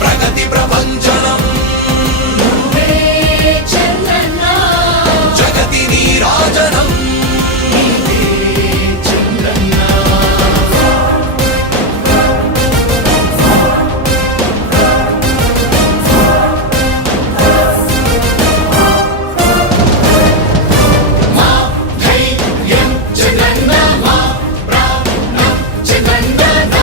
ప్రగతి ప్రపంచనం